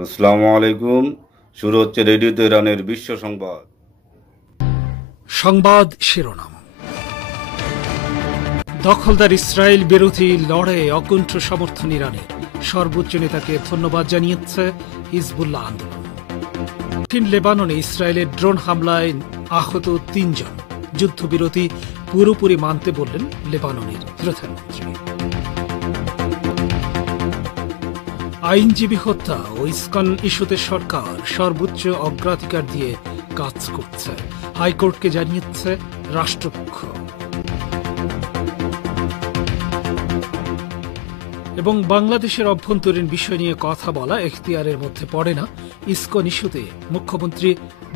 আসসালামু আলাইকুম। শুরু হচ্ছে রেডিও তেহরানের বিশ্ব সংবাদ। সংবাদ শিরোনাম। দখলদার ইসরায়েল বিরোধী লড়াইয়ে অকুণ্ঠ সমর্থন ইরানের, সর্বোচ্চ নেতাকে ধন্যবাদ জানিয়েছে হিজবুল্লাহ আন্দোলন। দক্ষিণ লেবাননে ইসরায়েলের ড্রোন হামলায় আহত ৩ জন, যুদ্ধবিরতি পুরোপুরি মানতে বললেন লেবাননের প্রধানমন্ত্রী। আইনজীবী হত্যা ও ইসকন ইস্যুতে সরকার সর্বোচ্চ অগ্রাধিকার দিয়ে কাজ করছে, হাইকোর্টকে জানিয়েছে রাষ্ট্রপক্ষ। এবং বাংলাদেশের অভ্যন্তরীণ বিষয় নিয়ে কথা বলা এখতিয়ারের মধ্যে পড়ে না, ইসকন ইস্যুতে মুখ্যমন্ত্রী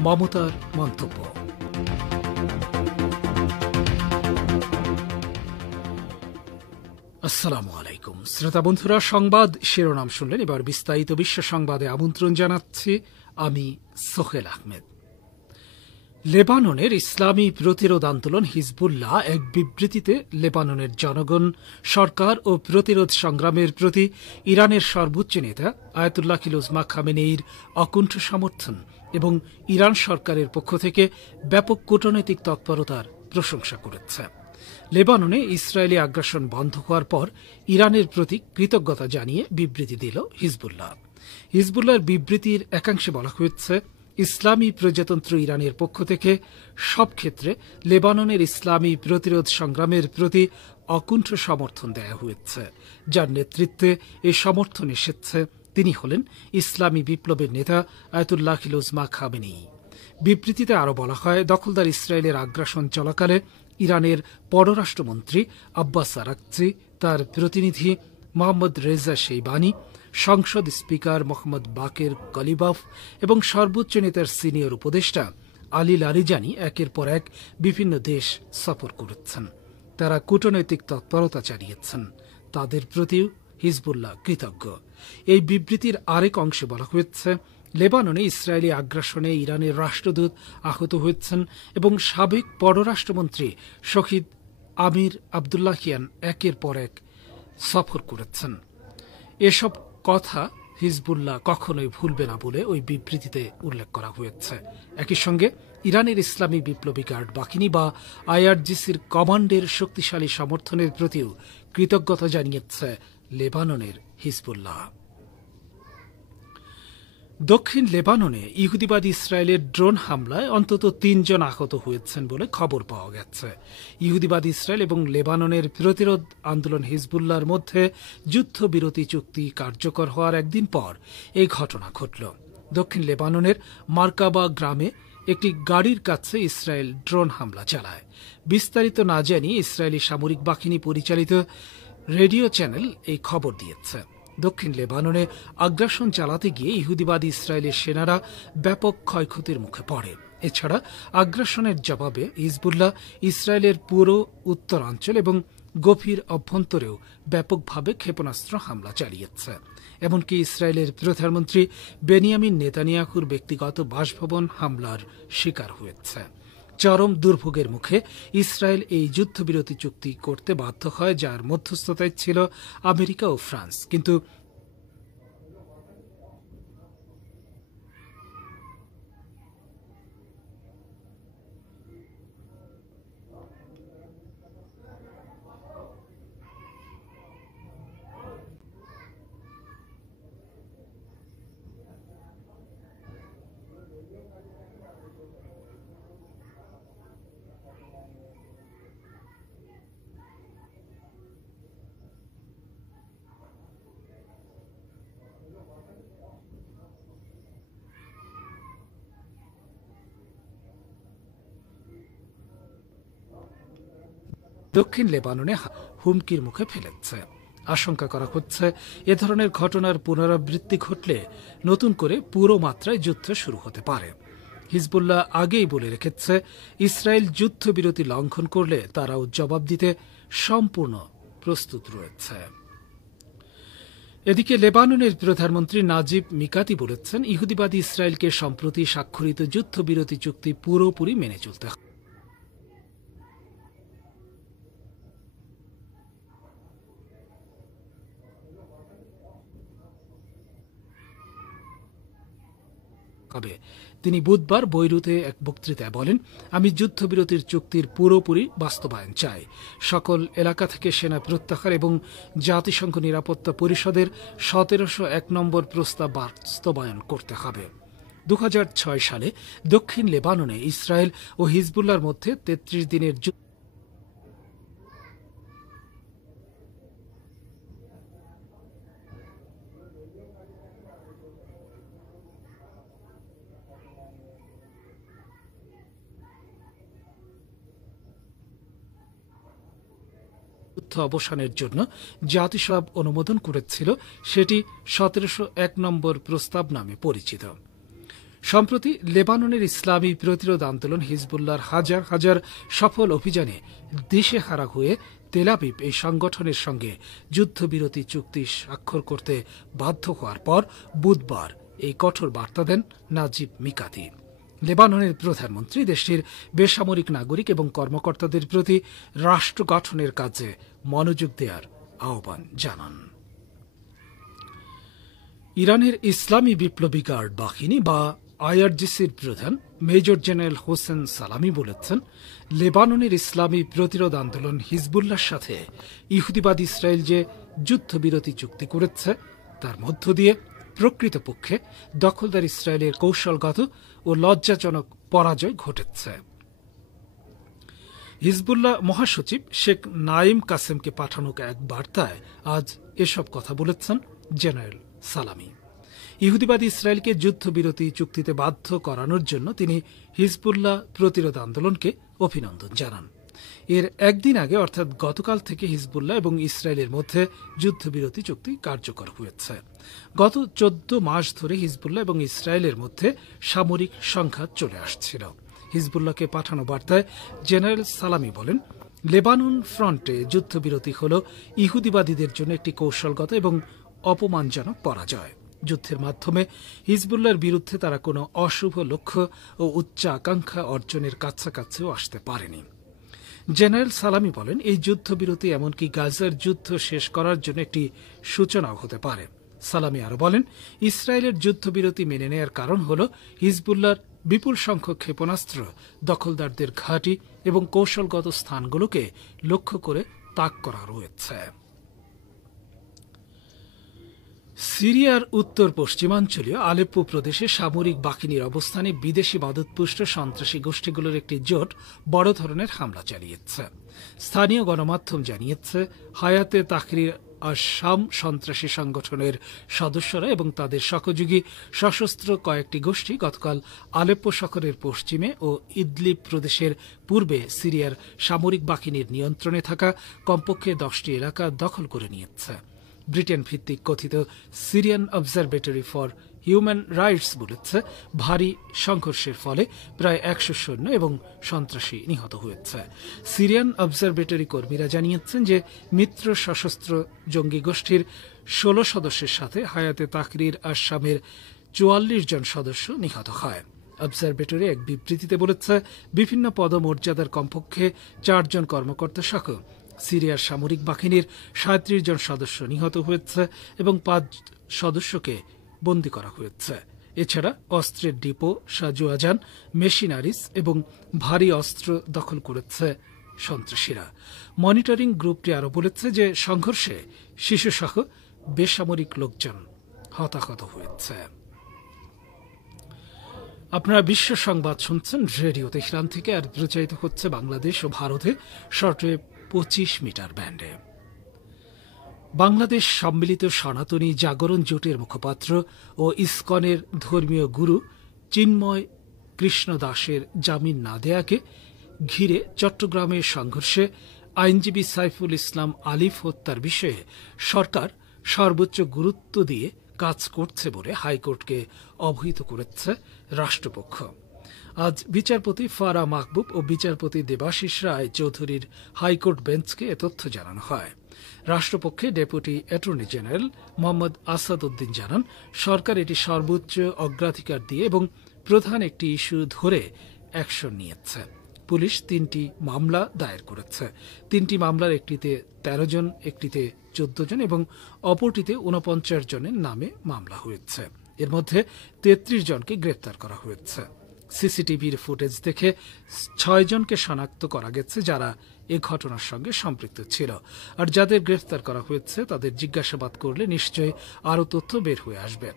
মমতার মন্তব্য। আসসালামু আলাইকুম শ্রোতা বন্ধুরা, সংবাদ শিরোনাম শুনলেন। এবার বিস্তারিত বিশ্ব সংবাদে আমন্ত্রণ জানাচ্ছি আমি সোহেল আহমেদ। লেবাননের ইসলামী প্রতিরোধ আন্দোলন হিজবুল্লাহ এক বিবৃতিতে লেবাননের জনগণ, সরকার ও প্রতিরোধ সংগ্রামের প্রতি ইরানের সর্বোচ্চ নেতা আয়াতুল্লাহ খিলুজমা খামেনেইর অকুণ্ঠ সমর্থন এবং ইরান সরকারের পক্ষ থেকে ব্যাপক কূটনৈতিক তৎপরতার প্রশংসা করেছে। লেবাননে ইসরায়েলি আগ্রাসন বন্ধ হওয়ার পর ইরানের প্রতি কৃতজ্ঞতা জানিয়ে বিবৃতি দিল হিজবুল্লাহ। হিজবুল্লাহর বিবৃতির একাংশে বলা হয়েছে, ইসলামী প্রজাতন্ত্র ইরানের পক্ষ থেকে সব ক্ষেত্রে লেবাননের ইসলামী প্রতিরোধ সংগ্রামের প্রতি অকুণ্ঠ সমর্থন দেয়া হয়েছে। যার নেতৃত্বে এই সমর্থন এসেছে তিনি হলেন ইসলামী বিপ্লবের নেতা আয়াতুল্লাহ খিলুজমা খামেনেই। বিবৃতিতে আরও বলা হয়, দখলদার ইসরায়েলের আগ্রাসন চলাকালে ইরানের পররাষ্ট্রমন্ত্রী আব্বাস আরাকচি, তার প্রতিনিধি মোহাম্মদ রেজা শেইবানি, সংসদ স্পিকার মোহাম্মদ বাকের কলিবাফ এবং সর্বোচ্চ নেতার সিনিয়র উপদেষ্টা আলী লারিজানি একের পর এক বিভিন্ন দেশ সফর করেছেন। তারা কূটনৈতিক তৎপরতা চালিয়েছেন। তাদের প্রতিও হিজবুল্লাহ কৃতজ্ঞ। এই বিবৃতির আরেক অংশে বলা হয়েছে, লেবাননে ইসরায়েলি আগ্রাসনে ইরানের রাষ্ট্রদূত আহত হয়েছেন এবং সাবেক পররাষ্ট্রমন্ত্রী শহীদ আমির আবদুল্লাহিয়ান একের পর এক সফর করেছেন। এসব কথা হিজবুল্লাহ কখনোই ভুলবে না বলে ওই বিবৃতিতে উল্লেখ করা হয়েছে। একই সঙ্গে ইরানের ইসলামী বিপ্লবী গার্ড বাহিনী বা আইআরজিসির কমান্ডের শক্তিশালী সমর্থনের প্রতিও কৃতজ্ঞতা জানিয়েছে লেবাননের হিজবুল্লাহ। দক্ষিণ লেবাননে ইহুদিবাদী ইসরায়েলের ড্রোন হামলায় অন্তত ৩ জন আহত হয়েছেন বলে খবর পাওয়া গেছে। ইহুদিবাদী ইসরায়েল এবং লেবাননের প্রতিরোধ আন্দোলন হিজবুল্লাহর মধ্যে যুদ্ধবিরতি চুক্তি কার্যকর হওয়ার একদিন পর এই ঘটনা ঘটল। দক্ষিণ লেবাননের মার্কাবা গ্রামে একটি গাড়ির কাছে ইসরায়েল ড্রোন হামলা চালায়। বিস্তারিত না জানিয়ে ইসরায়েলি সামরিক বাহিনী পরিচালিত রেডিও চ্যানেল এই খবর দিয়েছে। দক্ষিণ লেবাননে আগ্রাসন চালাতে গিয়ে ইহুদিবাদী ইসরায়েলের সেনারা ব্যাপক ক্ষয়ক্ষতির মুখে পড়ে। এছাড়া আগ্রাসনের জবাবে হিজবুল্লাহ ইসরায়েলের পুরো উত্তরাঞ্চল এবং গভীর অভ্যন্তরেও ব্যাপকভাবে ক্ষেপণাস্ত্র হামলা চালিয়েছে। এমনকি ইসরায়েলের প্রধানমন্ত্রী বেনিয়ামিন নেতানিয়াহুর ব্যক্তিগত বাসভবন হামলার শিকার হয়েছে। চরম দুর্ভোগের মুখে ইসরায়েল এই যুদ্ধবিরতি চুক্তি করতে বাধ্য হয়, যার মধ্যস্থতায় ছিল আমেরিকা ও ফ্রান্স। কিন্তু দক্ষিণ লেবাননে হুমকির মুখে ফেলেছে। আশঙ্কা করা হচ্ছে, এ ধরনের ঘটনার পুনরাবৃত্তি ঘটলে নতুন করে পুরো মাত্রায় যুদ্ধ শুরু হতে পারে। হিজবুল্লাহ আগেই বলে রেখেছে, ইসরায়েল যুদ্ধবিরতি লঙ্ঘন করলে তারাও জবাব দিতে সম্পূর্ণ প্রস্তুত রয়েছে। এদিকে লেবাননের প্রধানমন্ত্রী নাজিব মিকাতি বলেছেন, ইহুদিবাদী ইসরায়েলকে সম্প্রতি স্বাক্ষরিত যুদ্ধবিরতি চুক্তি পুরোপুরি মেনে চলতে হবে। হবে। তিনি বুধবার বৈরুতে এক বক্তৃতায় বলেন, আমি যুদ্ধবিরতির চুক্তির পুরোপুরি বাস্তবায়ন চাই। সকল এলাকা থেকে সেনা প্রত্যাহার এবং জাতিসংঘ নিরাপত্তা পরিষদের 1701 নম্বর প্রস্তাব বাস্তবায়ন করতে হবে। 2006 সালে দক্ষিণ লেবাননে ইসরায়েল ও হিজবুল্লাহর মধ্যে 33 দিনের যুদ্ধ অবসানের জন্য জাতিসংঘ অনুমোদন করেছিল, সেটি 1701 নম্বর প্রস্তাব নামে পরিচিত। সম্প্রতি লেবাননের ইসলামী প্রতিরোধ আন্দোলন হিজবুল্লাহর হাজার হাজার সফল অভিযানে দিশেহারা হয়ে তেল আবিব এই সংগঠনের সঙ্গে যুদ্ধবিরতি চুক্তি স্বাক্ষর করতে বাধ্য হওয়ার পর বুধবার এই কঠোর বার্তা দেন নাজিব মিকাতি। লেবাননের প্রধানমন্ত্রী দেশটির বেসামরিক নাগরিক এবং কর্মকর্তাদের প্রতি রাষ্ট্র গঠনের কাজে মনোযোগ দেওয়ার আহ্বান জানান। ইরানের ইসলামী বিপ্লবী গার্ড বাহিনী বা আইআরজিসির প্রধান মেজর জেনারেল হোসেন সালামি বলেছেন, লেবাননের ইসলামী প্রতিরোধ আন্দোলন হিজবুল্লাহর সাথে ইহুদিবাদ ইসরায়েল যে যুদ্ধবিরতি চুক্তি করেছে তার মধ্য দিয়ে প্রকৃতপক্ষে দখলদার ইসরায়েলের কৌশলগত ও লজ্জাজনক পরাজয় ঘটেছে। হিজবুল্লাহ মহাসচিব শেখ নাইম কাসেমকে পাঠানো এক বার্তায় আজ এসব কথা বলেছেন জেনারেল সালামি। ইহুদিবাদী ইসরায়েলকে যুদ্ধবিরতি চুক্তিতে বাধ্য করানোর জন্য তিনি হিজবুল্লাহ প্রতিরোধ আন্দোলনকে অভিনন্দন জানান। এর একদিন আগে অর্থাৎ গতকাল থেকে হিজবুল্লাহ এবং ইসরায়েলের মধ্যে যুদ্ধবিরতি চুক্তি কার্যকর হয়েছে। গত 14 মাস ধরে হিজবুল্লাহ এবং ইসরায়েলের মধ্যে সামরিক সংঘাত চলে আসছিল। হিজবুল্লাহকে পাঠানো বার্তায় জেনারেল সালামি বলেন, লেবানন ফ্রন্টে যুদ্ধবিরতি হল ইহুদিবাদীদের জন্য একটি কৌশলগত এবং অপমানজনক পরাজয়। যুদ্ধের মাধ্যমে হিজবুল্লাহর বিরুদ্ধে তারা কোনো অশুভ লক্ষ্য ও উচ্চ আকাঙ্ক্ষা অর্জনের কাছাকাছিও আসতে পারেনি। জেনারেল সালামি বলেন, এই যুদ্ধবিরতি এমনকি গাজার যুদ্ধ শেষ করার জন্য একটি সূচনাও হতে পারে। সালামি আরও বলেন, ইসরায়েলের যুদ্ধবিরতি মেনে নেয়ার কারণ হল হিজবুল্লাহর বিপুল সংখ্যক ক্ষেপণাস্ত্র দখলদারদের ঘাঁটি এবং কৌশলগত স্থানগুলোকে লক্ষ্য করে তাক করা রয়েছে। সিরিয়ার উত্তর পশ্চিমাঞ্চলীয় আলেপ্পো প্রদেশে সামরিক বাহিনীর অবস্থানে বিদেশি মাদকপুষ্ট সন্ত্রাসী গোষ্ঠীগুলোর একটি জোট বড় ধরনের হামলা চালিয়েছে। স্থানীয় গণমাধ্যম জানিয়েছে, হায়াতে তাহরির আশ-শাম সন্ত্রাসী সংগঠনের সদস্যরা এবং তাদের সহযোগী সশস্ত্র কয়েকটি গোষ্ঠী গতকাল আলেপ্পো শহরের পশ্চিমে ও ইদলিব প্রদেশের পূর্বে সিরিয়ার সামরিক বাহিনীর নিয়ন্ত্রণে থাকা কমপক্ষে 10টি এলাকা দখল করে নিয়েছে। ব্রিটেন ভিত্তিক কথিত Syrian observatory for human rights বলেছে, ভারী সংঘর্ষের ফলে প্রায় 100 সৈন্য এবং সন্ত্রাসী নিহত হয়েছে। সিরিয়ান অবজারভেটরি কর্মীরা জানিয়েছেন যে মিত্র সশস্ত্র জঙ্গি গোষ্ঠীর 16 সদস্যের সাথে হায়াতে তাহরির আশ-শামের 44 জন সদস্য নিহত হয়। অবজারভেটরি এক বিবৃতিতে বলেছে, বিভিন্ন পদমর্যাদার কমপক্ষে 4 জন কর্মকর্তা সহ সিরিয়ার সামরিক বাহিনীর 37 জন সদস্য নিহত হয়েছে এবং 5 সদস্যকে বন্দী করা হয়েছে। এছাড়া অস্ত্রের ডিপো, সাজুয়াজান, মেশিনারিজ এবং ভারী অস্ত্র দখল করেছে সন্ত্রাসীরা। মনিটরিং গ্রুপটি আরও বলেছে যে সংঘর্ষে শিশুসহ বেসামরিক লোকজন হতাহত হয়েছে। আপনারা বিশ্ব সংবাদ শুনছেন রেডিও তেহরান থেকে, আর প্রচারিত হচ্ছে বাংলাদেশ ও ভারতে শর্টওয়েভ 25 মিটার ব্যান্ডে। বাংলাদেশ সম্মিলিত সনাতনী জাগরণ জোটের মুখপাত্র ও ইসকনের ধর্মীয় গুরু চিন্ময় কৃষ্ণ দাসের জামিন না দেয়াকে ঘিরে চট্টগ্রামের সংঘর্ষে আইনজীবী সাইফুল ইসলাম আলিফ হত্যার বিষয়ে সরকার সর্বোচ্চ গুরুত্ব দিয়ে কাজ করছে বলে হাইকোর্টকে অবহিত করেছে রাষ্ট্রপক্ষ। আজ বিচারপতি ফারা মাহবুব ও বিচারপতি দেবাশিস রায় চৌধুরীর হাইকোর্ট বেঞ্চকে এ তথ্য জানানো হয়। রাষ্ট্রপক্ষে deputy attorney general Mohammad Asad Uddin জানান, সরকার এটি সর্বোচ্চ অগ্রাধিকার দিয়ে এবং প্রধান একটি ইস্যু ধরে অ্যাকশন নিয়েছে। পুলিশ 3টি মামলা দায়ের করেছে। 3টি মামলার একটিতে 13 জন, একটিতে 14 জন এবং অপরটিতে 49 জনের নামে মামলা হয়েছে। এর মধ্যে 33 জনকে গ্রেপ্তার করা হয়েছে। সিসিটিভির ফুটেজ দেখে 6 জনকে শনাক্ত করা গেছে যারা এ ঘটনার সঙ্গে সম্পৃক্ত ছিল। আর যাদের গ্রেফতার করা হয়েছে তাদের জিজ্ঞাসাবাদ করলে নিশ্চয়ই আরও তথ্য বের হয়ে আসবে।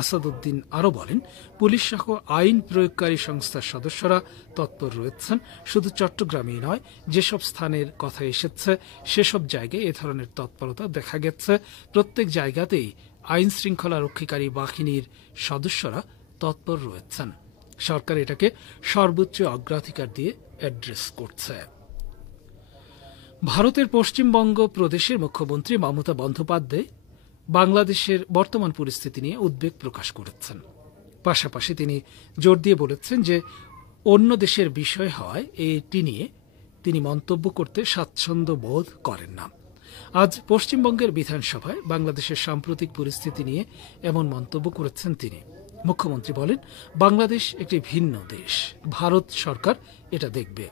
আসাদুদ্দিন আরও বলেন, পুলিশ সহ আইন প্রয়োগকারী সংস্থার সদস্যরা তৎপর রয়েছেন। শুধু চট্টগ্রামেই নয়, যেসব স্থানের কথা এসেছে সেসব জায়গায় এ ধরনের তৎপরতা দেখা গেছে। প্রত্যেক জায়গাতেই আইন শৃঙ্খলা রক্ষীকারী বাহিনীর সদস্যরা তৎপর রয়েছেন। সরকার এটাকে সর্বোচ্চ অগ্রাধিকার দিয়ে অ্যাড্রেস করছে। ভারতের পশ্চিমবঙ্গ প্রদেশের মুখ্যমন্ত্রী মমতা বন্দ্যোপাধ্যায় বাংলাদেশের বর্তমান পরিস্থিতি নিয়ে উদ্বেগ প্রকাশ করেছেন। পাশাপাশি তিনি জোর দিয়ে বলেছেন যে অন্য দেশের বিষয় হওয়ায় এটি নিয়ে তিনি মন্তব্য করতে স্বাচ্ছন্দ্য বোধ করেন না। আজ পশ্চিমবঙ্গের বিধানসভায় বাংলাদেশের সাম্প্রতিক পরিস্থিতি নিয়ে এমন মন্তব্য করেছেন তিনি। মুখ্যমন্ত্রী বলেন, বাংলাদেশ একটি ভিন্ন দেশ, ভারত সরকার এটা দেখবে।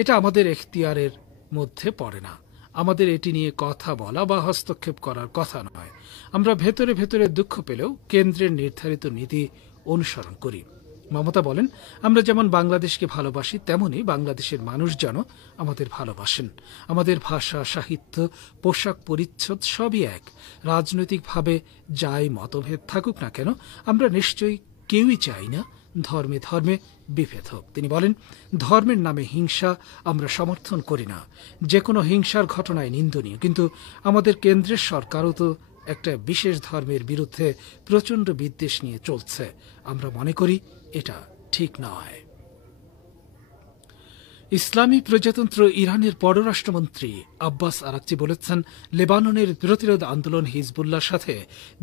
এটা আমাদের এখতিয়ারের মধ্যে পড়ে না। আমাদের এটি নিয়ে কথা বলা বা হস্তক্ষেপ করার কথা নয়। আমরা ভেতরে ভেতরে দুঃখ পেলেও কেন্দ্রের নির্ধারিত নীতি অনুসরণ করি। মমতা বলেন, আমরা যেমন বাংলাদেশকে ভালোবাসি তেমনি বাংলাদেশের মানুষ যেন আমাদের ভালোবাসেন। আমাদের ভাষা, সাহিত্য, পোশাক পরিচ্ছদ সবই এক। রাজনৈতিকভাবে যাই মতভেদ থাকুক না কেন, আমরা নিশ্চয়ই কেউই চাই না ধর্মে ধর্মে বিভেদ হোক। তিনি বলেন, ধর্মের নামে হিংসা আমরা সমর্থন করি না। যে কোনো হিংসার ঘটনায় নিন্দনীয়, কিন্তু আমাদের কেন্দ্রের সরকারও তো একটা বিশেষ ধর্মের বিরুদ্ধে প্রচণ্ড বিদ্বেষ নিয়ে চলছে। আমরা মনে করি এটা ঠিক নয়। ইসলামী প্রজাতন্ত্র ইরানের পররাষ্ট্রমন্ত্রী আব্বাস আরাকচি বলেছেন, লেবাননের প্রতিরোধ আন্দোলন হিজবুল্লাহর সাথে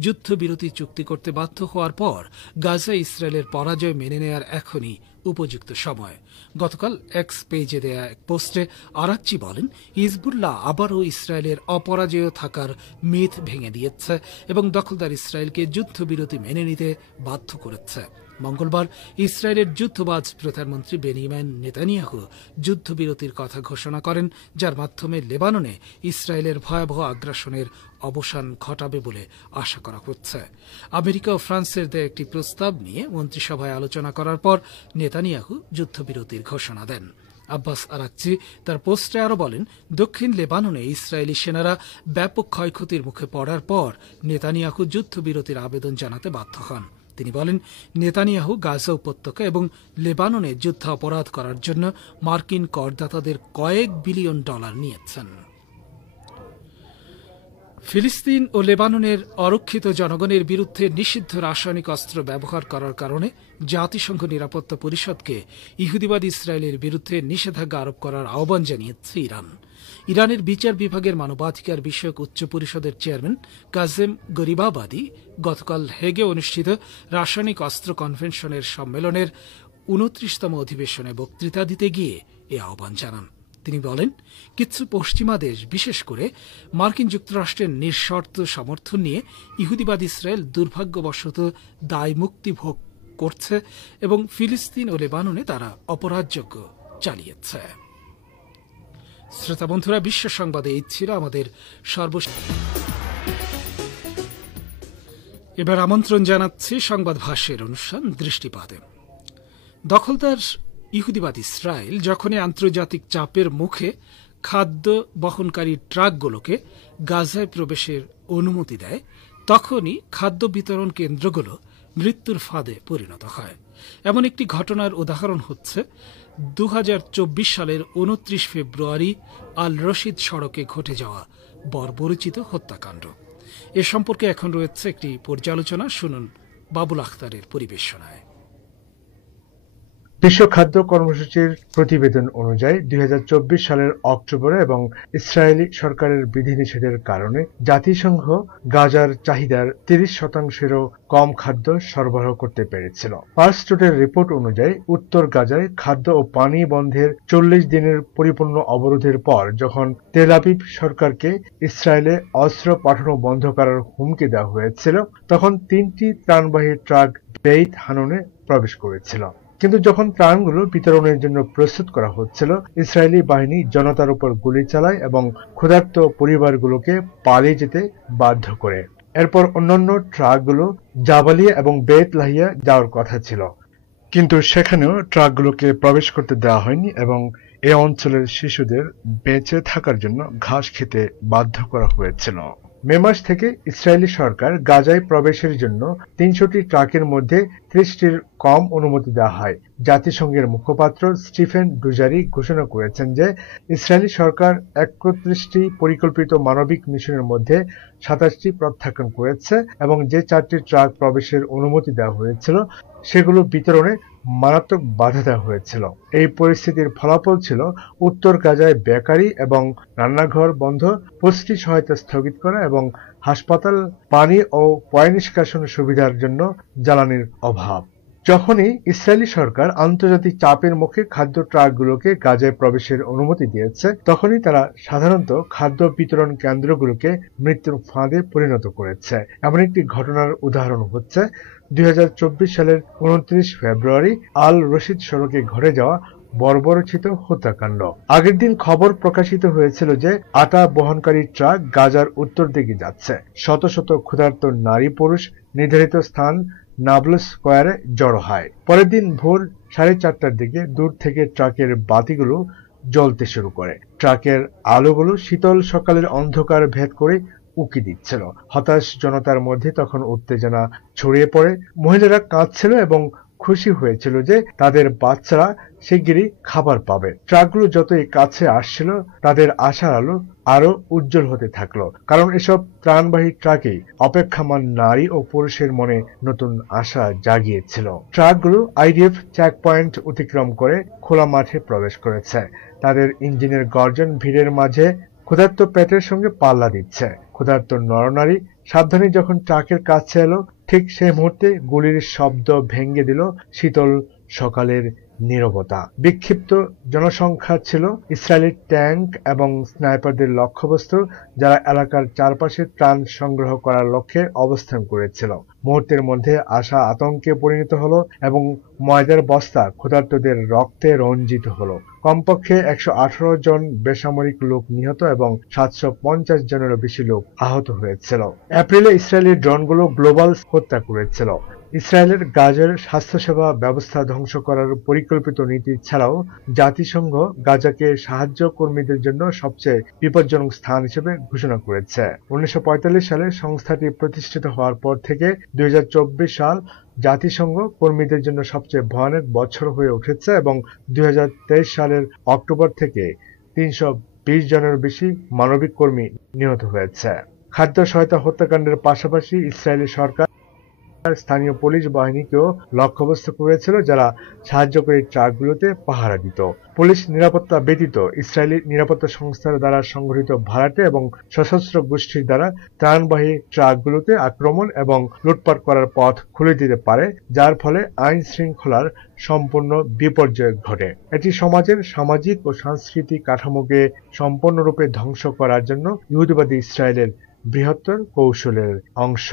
যুদ্ধবিরতি চুক্তি করতে বাধ্য হওয়ার পর গাজায় ইসরায়েলের পরাজয় মেনে নেয়ার এখনই উপযুক্ত সময়। গতকাল এক্স পেজে দেয়া এক পোস্টে আরাকচি বলেন, হিজবুল্লাহ আবারও ইসরায়েলের অপরাজেয় থাকার মিথ ভেঙে দিয়েছে এবং দখলদার ইসরায়েলকে যুদ্ধবিরতি মেনে নিতে বাধ্য করেছে। মঙ্গলবার ইসরায়েলের যুদ্ধবাজ প্রধানমন্ত্রী বেনিয়ামিন নেতানিয়াহু যুদ্ধবিরতির কথা ঘোষণা করেন, যার মাধ্যমে লেবাননে ইসরায়েলের ভয়াবহ আগ্রাসনের অবসান ঘটাবে বলে আশা করা হচ্ছে। আমেরিকা ও ফ্রান্সের দেয়া একটি প্রস্তাব নিয়ে মন্ত্রিসভায় আলোচনা করার পর নেতানিয়াহু যুদ্ধবিরতির ঘোষণা দেন। আব্বাস আরাকচি তার পোস্টে আরও বলেন, দক্ষিণ লেবাননে ইসরায়েলি সেনারা ব্যাপক ক্ষয়ক্ষতির মুখে পড়ার পর নেতানিয়াহু যুদ্ধবিরতির আবেদন জানাতে বাধ্য হন। তিনি বলেন, নেতানিয়াহু গাজা উপত্যকা এবং লেবাননে যুদ্ধ অপরাধ করার জন্য মার্কিন করদাতাদের কয়েক বিলিয়ন ডলার নিয়েছেন। ফিলিস্তিন ও লেবাননের অরক্ষিত জনগণের বিরুদ্ধে নিষিদ্ধ রাসায়নিক অস্ত্র ব্যবহার করার কারণে জাতিসংঘ নিরাপত্তা পরিষদকে ইহুদিবাদ ইসরায়েলের বিরুদ্ধে নিষেধাজ্ঞা আরোপ করার আহ্বান জানিয়েছে ইরান। ইরানের বিচার বিভাগের মানবাধিকার বিষয়ক উচ্চ পরিষদের চেয়ারম্যান কাজেম গরিবাবাদী গতকাল হেগে অনুষ্ঠিত রাসায়নিক অস্ত্র কনভেনশনের সম্মেলনের 29তম অধিবেশনে বক্তৃতা দিতে গিয়ে এ আহ্বান জানান। তিনি বলেন, কিছু পশ্চিমা দেশ, বিশেষ করে মার্কিন যুক্তরাষ্ট্রের নিঃশর্ত সমর্থন নিয়ে ইহুদিবাদ ইসরায়েল দুর্ভাগ্যবশত দায়মুক্তি ভোগ করছে এবং ফিলিস্তিন ও লেবাননে তারা অপরাধযোগ্য চালিয়েছে। শ্রোতা বন্ধুরা, বিশ্ব সংবাদে এই ছিল আমাদের সর্বশেষ। এবার আমন্ত্রণ জানাচ্ছি সংবাদ ভাষ্যের অনুষ্ঠান দৃষ্টিপাতে। দখলদার ইহুদিবাদ ইসরায়েল যখনই আন্তর্জাতিক চাপের মুখে খাদ্য বহনকারী ট্রাকগুলোকে গাজায় প্রবেশের অনুমতি দেয়, তখনই খাদ্য বিতরণ কেন্দ্রগুলো মৃত্যুর ফাঁদে পরিণত হয়। এমন একটি ঘটনার উদাহরণ হচ্ছে 2024 সালের 29 ফেব্রুয়ারি আল রশিদ সড়কে ঘটে যাওয়া বর্বরচিত হত্যাকাণ্ড। এ সম্পর্কে এখন রয়েছে একটি পর্যালোচনা, শুনুন বাবুল আখতারের পরিবেশনায়। বিশ্ব খাদ্য কর্মসূচির প্রতিবেদন অনুযায়ী 2024 সালের অক্টোবরে এবং ইসরায়েলি সরকারের বিধিনিষেধের কারণে জাতিসংঘ গাজার চাহিদার 30%-এরও কম খাদ্য সরবরাহ করতে পেরেছিল। ফার্স্টটের রিপোর্ট অনুযায়ী উত্তর গাজায় খাদ্য ও পানি বন্ধের 40 দিনের পরিপূর্ণ অবরোধের পর যখন তেল আবিব সরকারকে ইসরায়েলে অস্ত্র পাঠানো বন্ধ করার হুমকি দেওয়া হয়েছিল, তখন 3টি ত্রাণবাহী ট্রাক বেইত হাননে প্রবেশ করেছিল। কিন্তু যখন ত্রাণগুলো বিতরণের জন্য প্রস্তুত করা হচ্ছিল, ইসরায়েলি বাহিনী জনতার উপর গুলি চালায় এবং ক্ষুধার্ত পরিবারগুলোকে পালিয়ে যেতে বাধ্য করে। এরপর অন্যান্য ট্রাকগুলো জাবালিয়া এবং বেত লাহিয়া যাওয়ার কথা ছিল, কিন্তু সেখানেও ট্রাকগুলোকে প্রবেশ করতে দেওয়া হয়নি এবং এ অঞ্চলের শিশুদের বেঁচে থাকার জন্য ঘাস খেতে বাধ্য করা হয়েছিল। মে মাস থেকে ইসরায়েলি সরকার গাজায় প্রবেশের জন্য ৩০০টি ট্রাকের মধ্যে ৩০টির কম অনুমতি দেওয়া হয়। জাতিসংঘের মুখপাত্র স্টিফেন ডুজারি ঘোষণা করেছেন যে ইসরায়েলি সরকার ৩১টি পরিকল্পিত মানবিক মিশনের মধ্যে ২৭টি প্রত্যাখ্যান করেছে এবং যে ৪টি ট্রাক প্রবেশের অনুমতি দেওয়া হয়েছিল সেগুলো বিতরণে মারাত্মক বাধা দেওয়া হয়েছিল। এই পরিস্থিতির ফলাফল ছিল উত্তর গাজায় বেকারি এবং রান্নাঘর বন্ধ, পুষ্টি সহায়তা স্থগিত করা এবং হাসপাতাল, পানি ও পয়ঃনিষ্কাশন সুবিধার জন্য জ্বালানির অভাব। যখনই ইসরায়েলি সরকার আন্তর্জাতিক চাপের মুখে খাদ্য ট্রাকগুলোকে গাজায় প্রবেশের অনুমতি দিয়েছে, তখনই তারা সাধারণত খাদ্য বিতরণ কেন্দ্রগুলোকে মৃত্যুর ফাঁদে পরিণত করেছে। এমন একটি ঘটনার উদাহরণ হচ্ছে ২০২৪ সালের ২৯ ফেব্রুয়ারি আল রশিদ সড়কে ঘটে যাওয়া বর্বরোচিত হত্যাকাণ্ড। আগের দিন খবর প্রকাশিত হয়েছিল যে আটা বহনকারী ট্রাক গাজার উত্তর দিকে যাচ্ছে। শত শত ক্ষুধার্ত নারী পুরুষ নির্ধারিত স্থান নাবলস স্কয়ারে জড়ো হয়। পরের দিন ভোর ৪:৩০টার দিকে দূর থেকে ট্রাকের বাতিগুলো জ্বলতে শুরু করে। ট্রাকের আলোগুলো শীতল সকালের অন্ধকার ভেদ করে উকি দিচ্ছিল। হতাশ জনতার মধ্যে তখন উত্তেজনা ছড়িয়ে পড়ে। মহিলারা কাঁদছিল এবং খুশি হয়েছিল যে তাদের বাচ্চারা শিগগিরই খাবার পাবে। ট্রাকগুলো যতই কাছে আসছিল তাদের আশার আলো আরো উজ্জ্বল হতে থাকলো, কারণ এসব ত্রাণবাহী ট্রাকেই অপেক্ষামান নারী ও পুরুষের মনে নতুন আশা জাগিয়েছিল। ট্রাকগুলো আইডিএফ চেকপয়েন্ট অতিক্রম করে খোলা মাঠে প্রবেশ করেছে। তাদের ইঞ্জিনের গর্জন ভিড়ের মাঝে ক্ষুধার্ত পেটের সঙ্গে পাল্লা দিচ্ছে। ক্ষুধার্ত নরনারী সাবধানে যখন ট্রাকের কাছে এলো, ঠিক সেই মুহূর্তে গুলির শব্দ ভেঙে দিল শীতল সকালের নীরবতা। বিক্ষিপ্ত জনসংখ্যা ছিল ইসরায়েলি ট্যাঙ্ক এবং স্নাইপারদের লক্ষ্যবস্তু, যারা এলাকার চারপাশে ত্রাণ সংগ্রহ করার লক্ষ্যে অবস্থান করেছিল। মুহূর্তের মধ্যে আশা আতঙ্কে পরিণত হলো এবং ময়দার বস্তা ক্ষুধার্তদের রক্তে রঞ্জিত হলো। কমপক্ষে ১১৮ জন বেসামরিক লোক নিহত এবং ৭৫০ জনেরও বেশি লোক আহত হয়েছিল। এপ্রিলে ইসরায়েলি ড্রোনগুলো গ্লোবাল হত্যা করেছিল। ইসরায়েলের গাজার স্বাস্থ্যসেবা ব্যবস্থা ধ্বংস করার পরিকল্পিত নীতি ছাড়াও জাতিসংঘ গাজাকে সাহায্য কর্মীদের জন্য সবচেয়ে বিপজ্জনক স্থান হিসেবে ঘোষণা করেছে। ১৯৪৫ সালে সংস্থাটি প্রতিষ্ঠিত হওয়ার পর থেকে ২০২৪ সাল জাতিসংঘ কর্মীদের জন্য সবচেয়ে ভয়ানক বছর হয়ে উঠেছে এবং ২০২৩ সালের অক্টোবর থেকে ৩২০ জনের বেশি মানবিক কর্মী নিহত হয়েছে। খাদ্য সহায়তা হত্যাকাণ্ডের পাশাপাশি ইসরায়েলি সরকার স্থানীয় পুলিশ বাহিনীকেও লক্ষ্যবস্তু করেছিল, যারা সাহায্যকারী ট্রাকগুলোতে পাহারা দিত। পুলিশ নিরাপত্তা ব্যতীত ইসরায়েলি নিরাপত্তা সংস্থার দ্বারা সংগঠিত ভাড়াটে এবং সশস্ত্র গোষ্ঠীর দ্বারা ত্রাণবাহী ট্রাকগুলোতে আক্রমণ এবং লুটপাট করার পথ খুলে দিতে পারে, যার ফলে আইন শৃঙ্খলার সম্পূর্ণ বিপর্যয় ঘটে। এটি সমাজের সামাজিক ও সাংস্কৃতিক কাঠামোকে সম্পূর্ণরূপে ধ্বংস করার জন্য ইহুদিবাদী ইসরায়েলের বৃহত্তর কৌশলের অংশ।